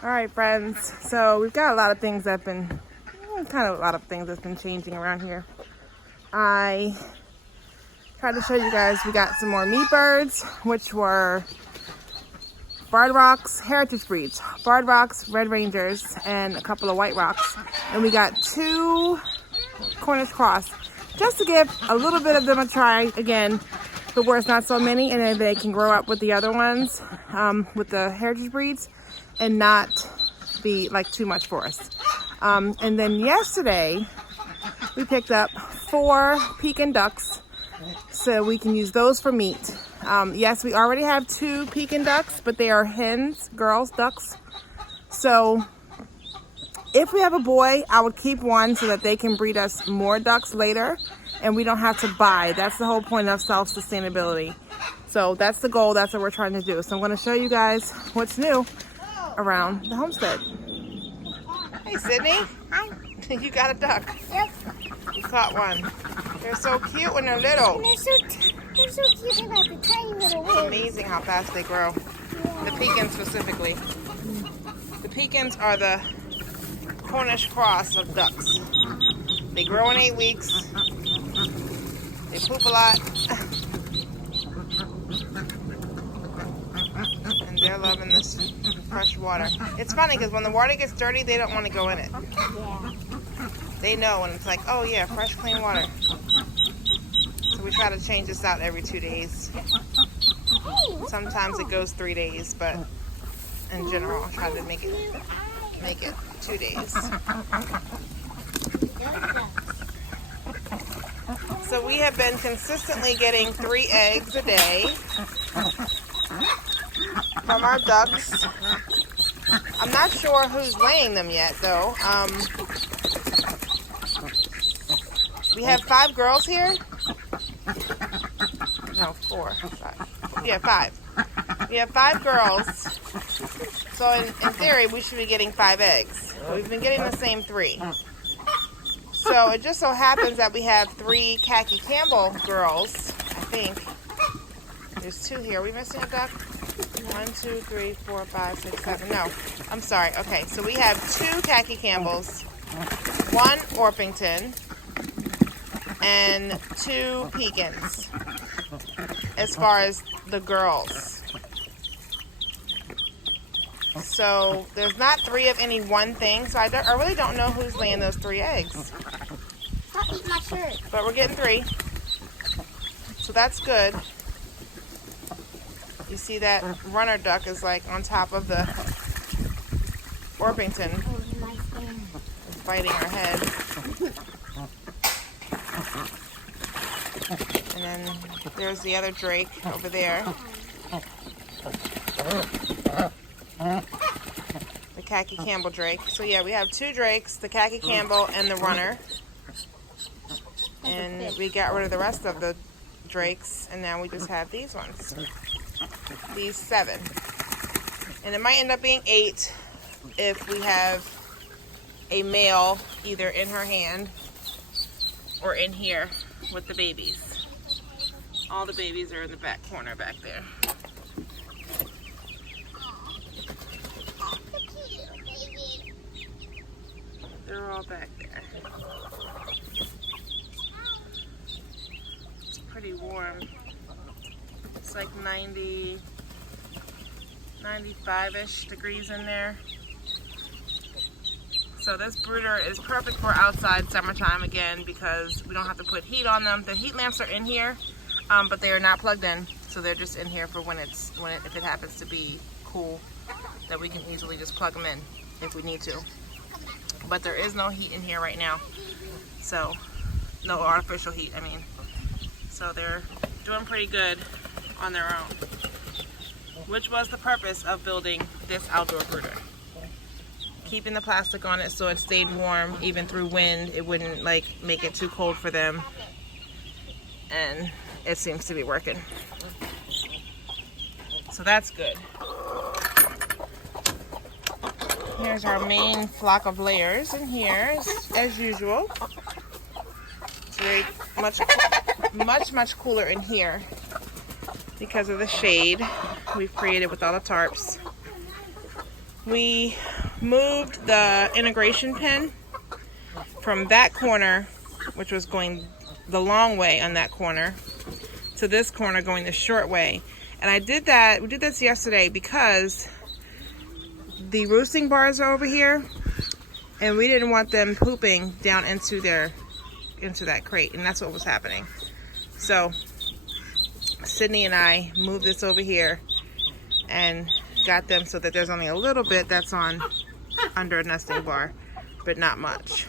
All right, friends. So we've got a lot of things that's been changing around here. I tried to show you guys we got some more meat birds, which were Barred Rocks heritage breeds, Barred Rocks, Red Rangers, and a couple of White Rocks. And we got 2 Cornish cross, just to give a little bit of them a try again, but where it's not so many, and then they can grow up with the other ones, with the heritage breeds, and not be like too much for us. And then yesterday we picked up 4 Pekin ducks, so we can use those for meat. Yes, we already have 2 Pekin ducks, but they are hens, girls, ducks. So if we have a boy, I would keep one so that they can breed us more ducks later, and we don't have to buy. That's the whole point of self-sustainability. So that's the goal. That's what we're trying to do. So I'm going to show you guys what's new around the homestead. Hey, Sydney. Hi. You got a duck. Yep. You caught one. They're so cute when they're little. And they're so cute. They got the tiny little wings. It's amazing how fast they grow. Yeah. The Pekins specifically. The Pekins are the Cornish cross of ducks. They grow in 8 weeks. They poop a lot. And they're loving this fresh water. It's funny because when the water gets dirty, they don't want to go in it. Yeah. They know when it's like, oh yeah, fresh, clean water. So we try to change this out every 2 days. Sometimes it goes 3 days, but in general, I try to make it 2 days. So we have been consistently getting 3 eggs a day from our ducks. I'm not sure who's laying them yet, though. We have 5 girls here. No, 4. 5. Yeah, 5. We have 5 girls. So in theory, we should be getting 5 eggs. We've been getting the same 3. So it just so happens that we have 3 Khaki Campbell girls, I think. There's 2 here. Are we missing a duck? 1, 2, 3, 4, 5, 6, 7. No, I'm sorry. Okay, so we have 2 Khaki Campbells, 1 Orpington, and 2 Pekins, as far as the girls. So there's not 3 of any one thing, so I really don't know who's laying those 3 eggs. Stop eating my shirt. But we're getting 3. So that's good. You see that runner duck is like on top of the Orpington. Oh, nice thing. It's biting our head. And then there's the other drake over there. The Khaki Campbell drake. So yeah, we have 2 drakes, the Khaki Campbell and the runner. And we got rid of the rest of the drakes, and now we just have these ones. These 7. And it might end up being 8 if we have a male either in her hand or in here with the babies. All the babies are in the back corner back there. They're all back there. It's pretty warm. It's like 90, 95-ish degrees in there. So this brooder is perfect for outside summertime again because we don't have to put heat on them. The heat lamps are in here, but they are not plugged in, so they're just in here for if it happens to be cool, that we can easily just plug them in if we need to. But there is no heat in here right now, so no artificial heat, I mean. So they're doing pretty good on their own, which was the purpose of building this outdoor brooder. Keeping the plastic on it so it stayed warm even through wind. It wouldn't like make it too cold for them, and it seems to be working. So that's good. Here's our main flock of layers in here, as usual. It's very much cooler in here because of the shade we've created with all the tarps. We moved the integration pin from that corner, which was going the long way on that corner, to this corner going the short way. And we did this yesterday because the roosting bars are over here, and we didn't want them pooping down into that crate, and that's what was happening. So Sydney and I moved this over here and got them so that there's only a little bit that's on under a nesting bar, but not much.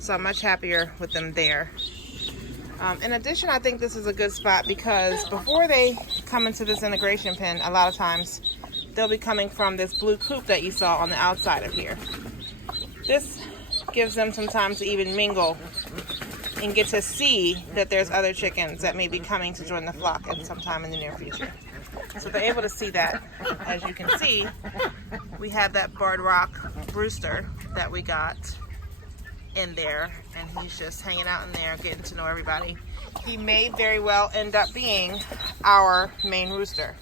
So I'm much happier with them there. In addition, I think this is a good spot because before they come into this integration pen, a lot of times they'll be coming from this blue coop that you saw on the outside of here. This gives them some time to even mingle and get to see that there's other chickens that may be coming to join the flock at some time in the near future. So they're able to see that. As you can see, we have that barred rock rooster that we got in there, and he's just hanging out in there getting to know everybody. He may very well end up being our main rooster.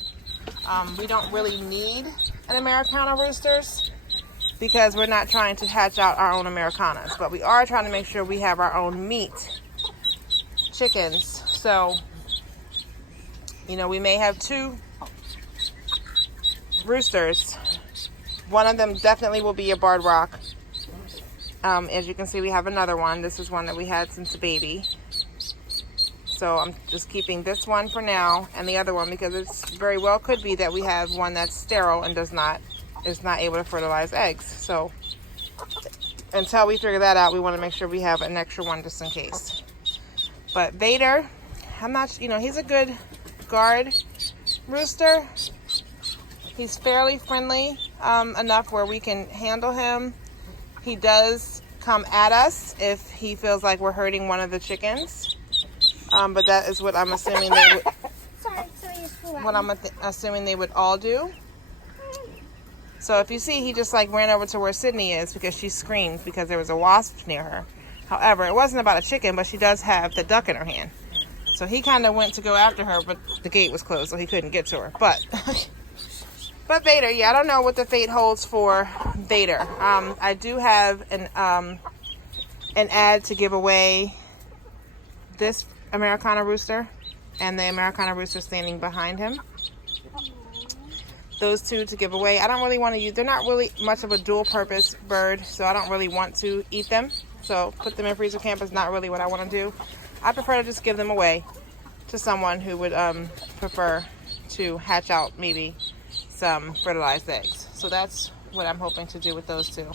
We don't really need an Americana roosters because we're not trying to hatch out our own Americanas, but we are trying to make sure we have our own meat chickens. So, you know, we may have 2 roosters. One of them definitely will be a barred rock. As you can see, we have another one. This is one that we had since a baby. So I'm just keeping this one for now and the other one because it's very well could be that we have one that's sterile and is not able to fertilize eggs. So until we figure that out, we want to make sure we have an extra one just in case. But Vader, he's a good guard rooster. He's fairly friendly enough where we can handle him. He does come at us if he feels like we're hurting one of the chickens, but that is what I'm assuming they would all do. So if you see, he just like ran over to where Sydney is because she screamed because there was a wasp near her. However, it wasn't about a chicken, but she does have the duck in her hand. So he kind of went to go after her, but the gate was closed, so he couldn't get to her. But Vader, yeah, I don't know what the fate holds for Vader. I do have an ad to give away this Americana rooster and the Americana rooster standing behind him. Those 2 to give away. I don't really want to use, they're not really much of a dual purpose bird, so I don't really want to eat them. So put them in freezer camp is not really what I want to do. I prefer to just give them away to someone who would prefer to hatch out maybe some fertilized eggs. So that's what I'm hoping to do with those 2.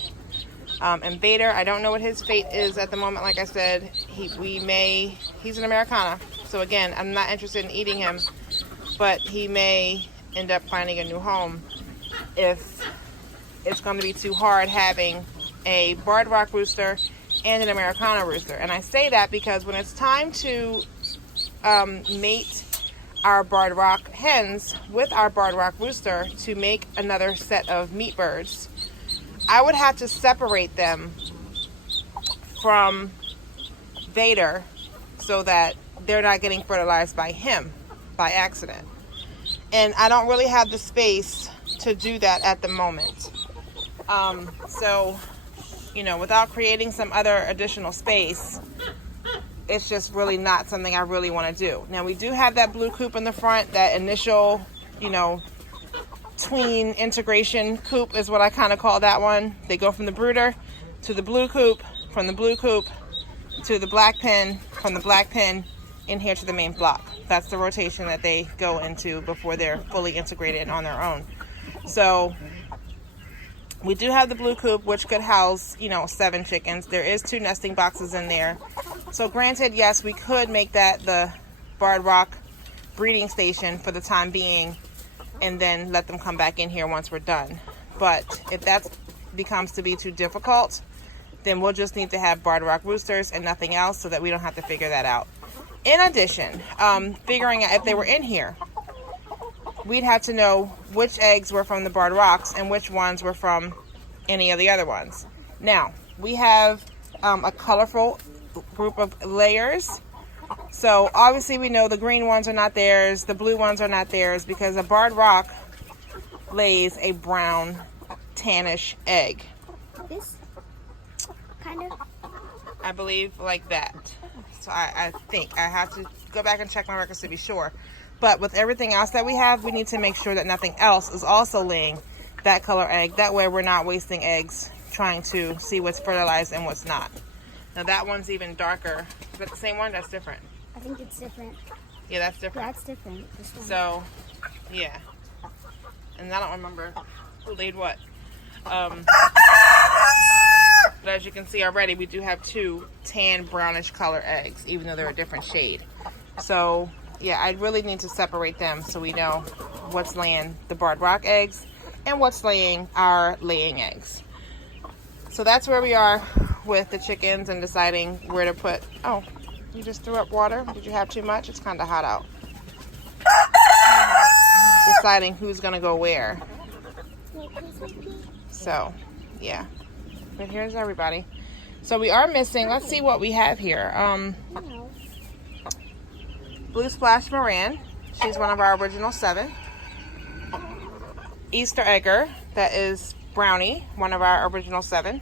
And Vader, I don't know what his fate is at the moment. Like I said, he's an Americana. So again, I'm not interested in eating him, but he may end up finding a new home if it's going to be too hard having a barred rock rooster and an Americana rooster. And I say that because when it's time to mate our barred rock hens with our barred rock rooster to make another set of meat birds, I would have to separate them from Vader so that they're not getting fertilized by him by accident. And I don't really have the space to do that at the moment. So, without creating some other additional space, it's just really not something I really want to do. Now, we do have that blue coop in the front, that initial, tween integration coop is what I kind of call that one. They go from the brooder to the blue coop, from the blue coop to the black pen, from the black pen in here to the main block. That's the rotation that they go into before they're fully integrated on their own. So we do have the blue coop, which could house, 7 chickens. There is 2 nesting boxes in there. So granted, yes, we could make that the barred rock breeding station for the time being and then let them come back in here once we're done. But if that becomes to be too difficult, then we'll just need to have barred rock roosters and nothing else so that we don't have to figure that out. In addition, figuring out if they were in here, we'd have to know which eggs were from the barred rocks and which ones were from any of the other ones. Now, we have a colorful group of layers. So obviously we know the green ones are not theirs, the blue ones are not theirs, because a barred rock lays a brown tannish egg. This kind of. I believe like that. So I think. I have to go back and check my records to be sure. But with everything else that we have, we need to make sure that nothing else is also laying that color egg. That way we're not wasting eggs trying to see what's fertilized and what's not. Now that one's even darker. Is that the same one? That's different. I think it's different. Yeah, that's different. That's different. This one. So, yeah. And I don't remember who laid what. But as you can see already, we do have 2 tan brownish color eggs, even though they're a different shade. So, yeah, I really need to separate them so we know what's laying the barred rock eggs and what's laying our laying eggs. So that's where we are with the chickens and deciding where to put. Oh, you just threw up water? Did you have too much? It's kind of hot out. Deciding who's going to go where. So, yeah. But here's everybody. So we are missing, let's see what we have here. Blue Splash Moran. She's one of our original 7. Easter Egger. That is Brownie, one of our original 7.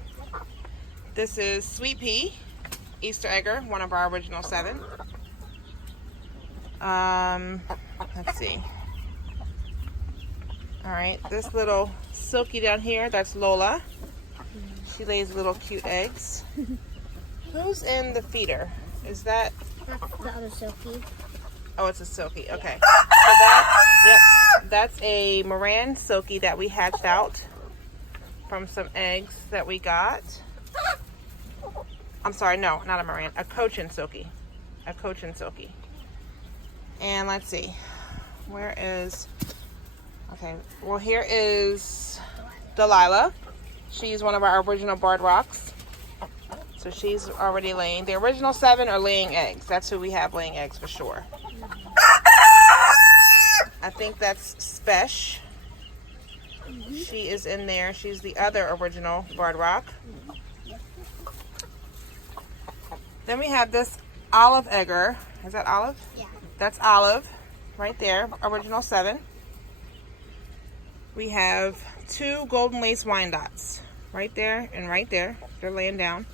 This is Sweet Pea. Easter Egger, one of our original 7. Let's see. Alright, this little Silky down here, that's Lola. She lays little cute eggs. Who's in the feeder? Is that... That's the other Silky. Oh, it's a Silky. Okay. So that's a Moran Silky that we hatched out from some eggs that we got. I'm sorry, no, not a Moran. A Cochin Silky. A Cochin Silky. And let's see. Where is... Okay, well here is Delilah. She's one of our original barred rocks. So she's already laying. The original 7 are laying eggs. That's who we have laying eggs for sure. I think that's Sbeck. She is in there. She's the other original barred rock. Then we have this Olive Egger. Is that Olive? Yeah. That's Olive right there, original 7. We have 2 golden lace Wyandottes right there and right there. They're laying down.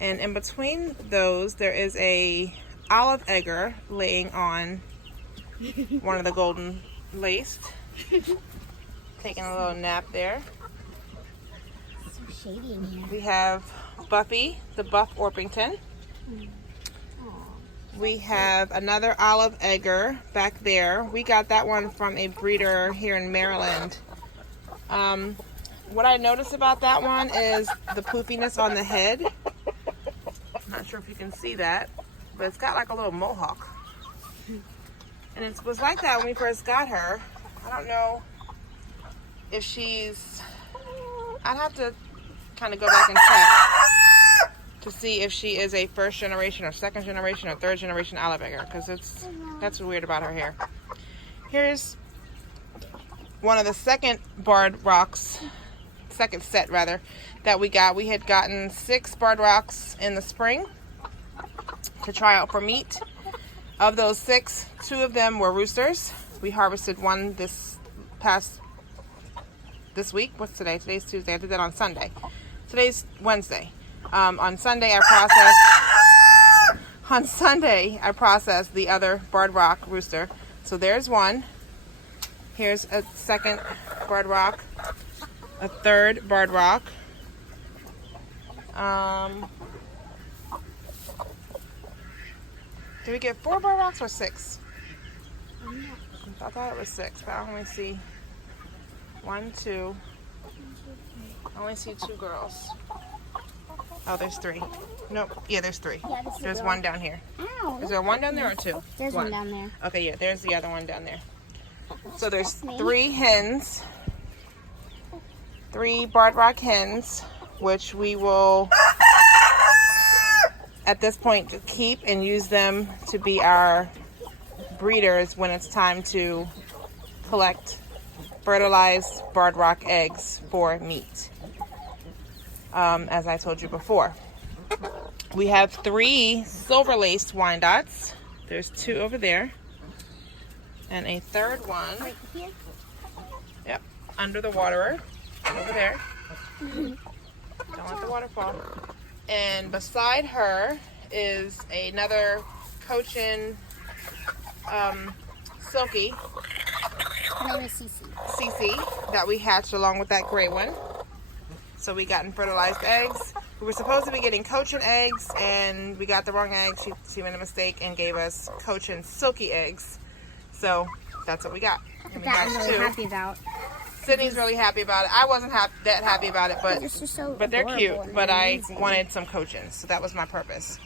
And in between those, there is a Olive Egger laying on one of the golden laced. Taking a little nap there. It's so shady in here. We have Buffy, the Buff Orpington. We have another Olive Egger back there. We got that one from a breeder here in Maryland. What I noticed about that one is the poofiness on the head. I'm not sure if you can see that, but it's got like a little mohawk. And it was like that when we first got her. I don't know if she's... I'd have to kind of go back and check to see if she is a 1st generation or 2nd generation or 3rd generation Olive Egger, because that's weird about her hair. Here's one of the 2nd barred rocks, 2nd set rather, that we got. We had gotten 6 barred rocks in the spring to try out for meat. Of those 6, 2 of them were roosters. We harvested one this week. What's today? Today's Tuesday. I did that on Sunday. Today's Wednesday. On Sunday I processed the other barred rock rooster. So there's one. Here's a 2nd barred rock, a 3rd barred rock. Did we get 4 barred rocks or 6? I thought it was 6, but I only see 1, 2. I only see 2 girls. Oh, there's 3. Nope. Yeah, there's 3. Yeah, there's 1 down here. Ow, Is there 1 down there or 2? there's one down there. Okay, yeah, there's the other one down there. So there's 3 hens. 3 barred rock hens, which we will, at this point, keep and use them to be our breeders when it's time to collect fertilized barred rock eggs for meat. As I told you before. We have 3 silver-laced Wyandottes. There's 2 over there. And a 3rd one. Right here? Yep, under the waterer. over there. Don't let the water fall. And beside her is another Cochin Silky. Her name is Cece. Cece, that we hatched along with that gray one. So we gotten fertilized eggs. We were supposed to be getting Cochin eggs, and we got the wrong eggs. She made a mistake and gave us Cochin Silky eggs. So that's what we got. And we That I'm hatched really 2. happy about. Sydney's really happy about it. I wasn't that happy about it, but It's just so they're adorable cute. and But I amazing. wanted some Cochins, so that was my purpose.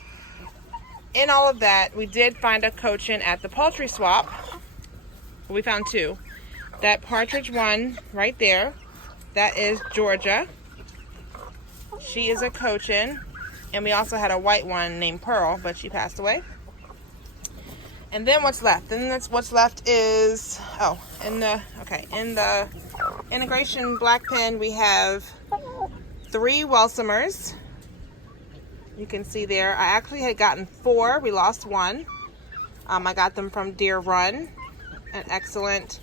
In all of that, we did find a Cochin at the poultry swap. We found 2. That partridge one right there, that is Georgia. She is a Cochin. And we also had a white one named Pearl, but she passed away. And then what's left? What's left is, in the integration black pen, we have 3 Welsumers. You can see there. I actually had gotten 4. We lost 1. I got them from Deer Run, an excellent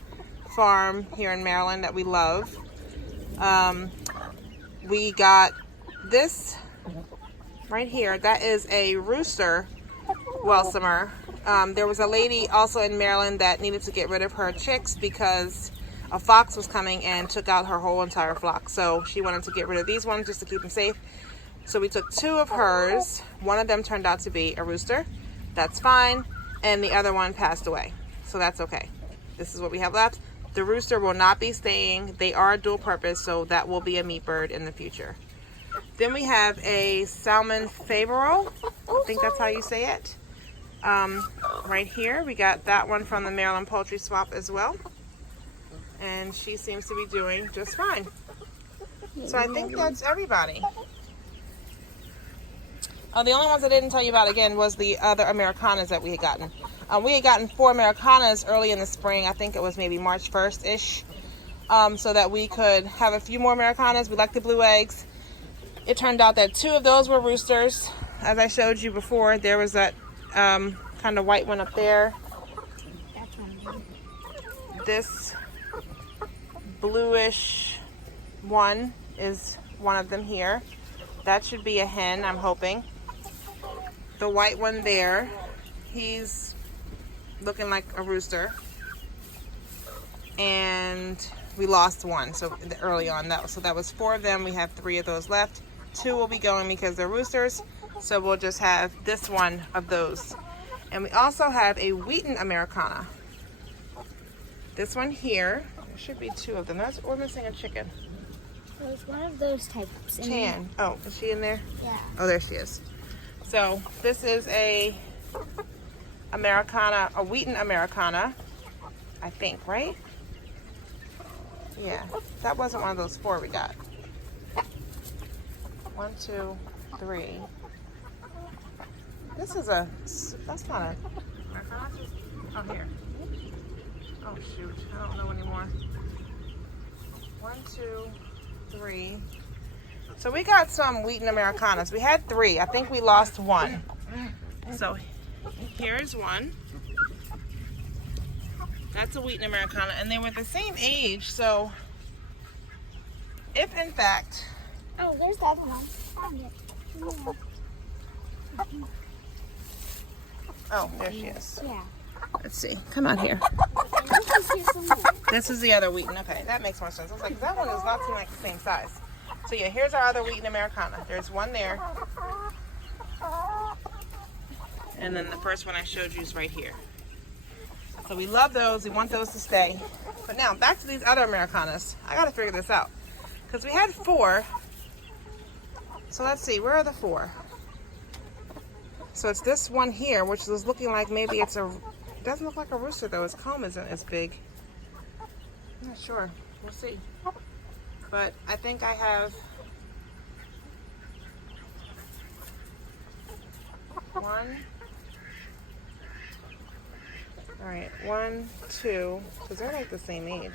farm here in Maryland that we love. We got this right here. That is a rooster Welsumer. There was a lady also in Maryland that needed to get rid of her chicks because a fox was coming and took out her whole entire flock. So she wanted to get rid of these ones just to keep them safe. So we took 2 of hers. One of them turned out to be a rooster. That's fine. And the other one passed away. So that's okay. This is what we have left. The rooster will not be staying. They are dual purpose, so that will be a meat bird in the future. Then we have a salmon favero. I think that's how you say it. Right here, we got that one from the Maryland Poultry Swap as well. And she seems to be doing just fine. So I think that's everybody. Oh, the only ones I didn't tell you about again was the other Americanas that we had gotten. We had gotten 4 Americanas early in the spring. I think it was maybe March 1st-ish. So that we could have a few more Americanas. We like the blue eggs. It turned out that 2 of those were roosters. As I showed you before, there was that kind of white one up there. That's one. This bluish one is one of them here. That should be a hen, I'm hoping. The white one there, he's looking like a rooster. And we lost 1 so early on. That was 4 of them. We have 3 of those left. 2 will be going because they're roosters. So we'll just have this one of those. And we also have a Wheaton Americana. This one here, there should be 2 of them. We're missing a chicken. There's one of those types. Chan. Oh, is she in there? Yeah. Oh, there she is. So this is a Americana, a Wheaton Americana, I think, right? Yeah, that wasn't one of those 4 we got. 1, 2, 3. This is that's not a Americana. Oh, here. Oh, shoot. I don't know anymore. 1, 2, 3. So we got some Wheaton Americanas. We had 3. I think we lost 1. So here's one. That's a Wheaton Americana. And they were the same age. So if in fact... Oh, there's the other one. Oh, there she is. Yeah. Let's see. Come out here. This is the other Wheaton. Okay, that makes more sense. I was like, that one does not seem like the same size. So yeah, here's our other Wheaton Americana. There's one there. And then the first one I showed you is right here. So we love those. We want those to stay. But now, back to these other Americanas. I got to figure this out. Because we had 4. So let's see. Where are the 4? So it's this one here, which is looking like maybe it's a... It doesn't look like a rooster, though. His comb isn't as big. I'm not sure. We'll see. But I think I have 1. All right, 1, 2, because they're like the same age.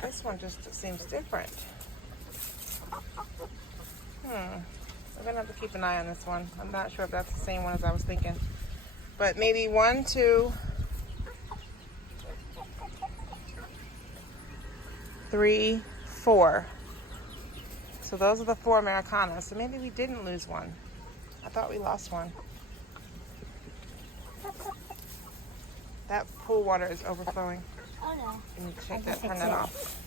This one just seems different. I'm gonna have to keep an eye on this one. I'm not sure if that's the same one as I was thinking. But maybe 1, 2, 3, 4. So those are the 4 Americanas. So maybe we didn't lose one. I thought we lost one. That pool water is overflowing. Oh no. You need to check that, turn that off.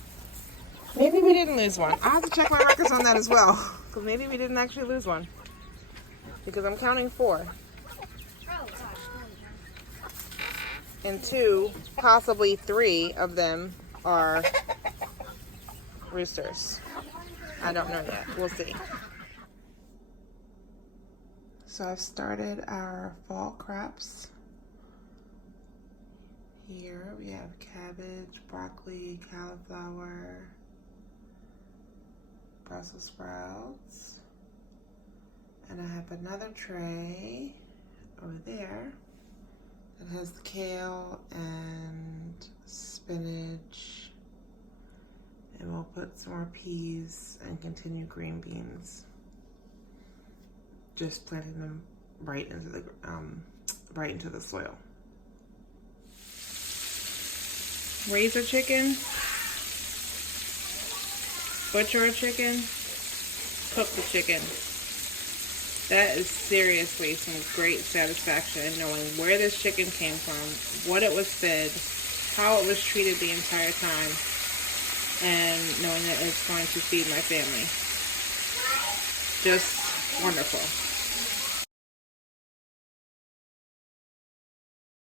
Maybe we didn't lose one. I have to check my records on that as well. Because maybe we didn't actually lose one. Because I'm counting 4. Oh gosh. And 2, possibly 3 of them are roosters. I don't know yet. We'll see. So I've started our fall crops. Here we have cabbage, broccoli, cauliflower, Brussels sprouts. And I have another tray over there that has the kale and spinach. And we'll put some more peas and continue green beans. Just planting them right into the soil. Raise a chicken, butcher a chicken, cook the chicken. That is seriously some great satisfaction in knowing where this chicken came from, what it was fed, how it was treated the entire time, and knowing that it's going to feed my family. Just wonderful.